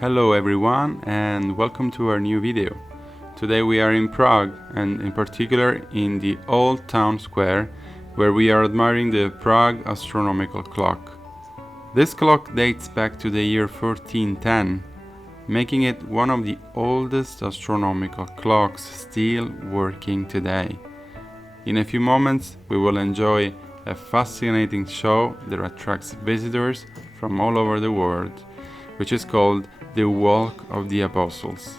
Hello everyone and welcome to our new video. Today we are in Prague and in particular in the old town square where we are admiring the Prague astronomical clock. This clock dates back to the year 1410, making it one of the oldest astronomical clocks still working today. In a few moments we will enjoy a fascinating show that attracts visitors from all over the world, which is called the Walk of the Apostles.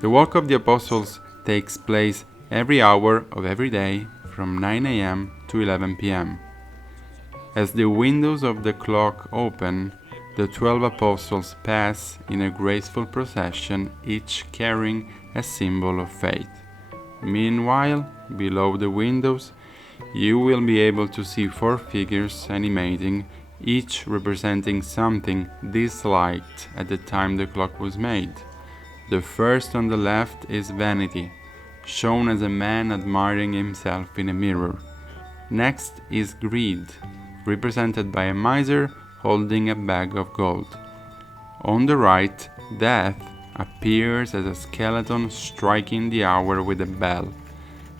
The Walk of the Apostles takes place every hour of every day from 9 a.m. to 11 p.m. As the windows of the clock open, the 12 apostles pass in a graceful procession, each carrying a symbol of faith. Meanwhile, below the windows, you will be able to see 4 figures animating, each representing something disliked at the time the clock was made. The first on the left is Vanity, shown as a man admiring himself in a mirror. Next is Greed, represented by a miser holding a bag of gold. On the right, Death appears as a skeleton striking the hour with a bell.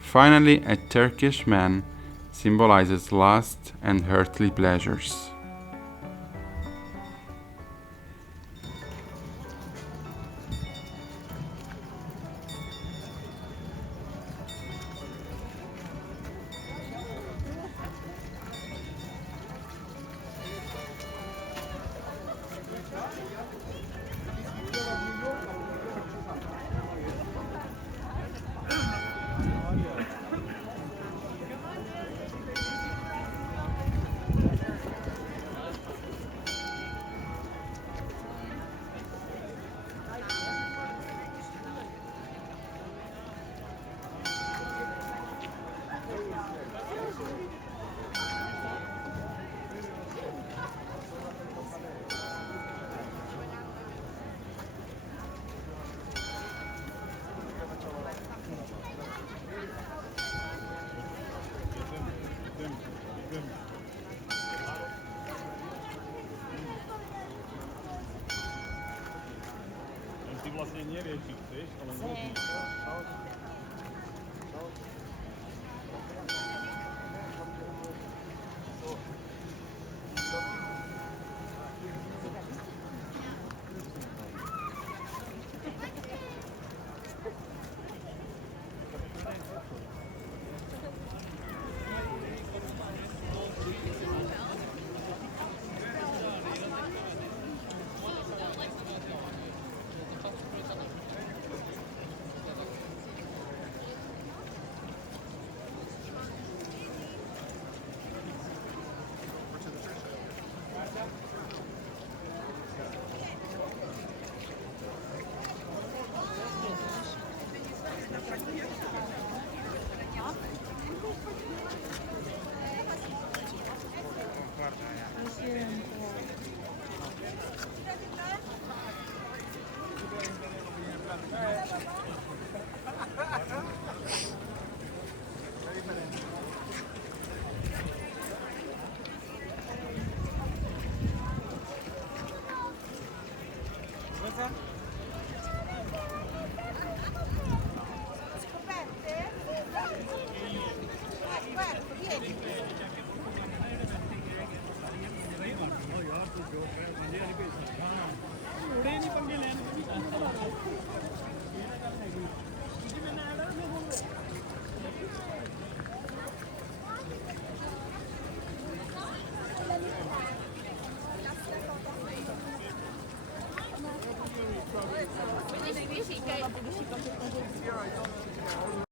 Finally, a Turkish man symbolizes lust and earthly pleasures. Vlastně nevieš, či chceš, ale môžeš.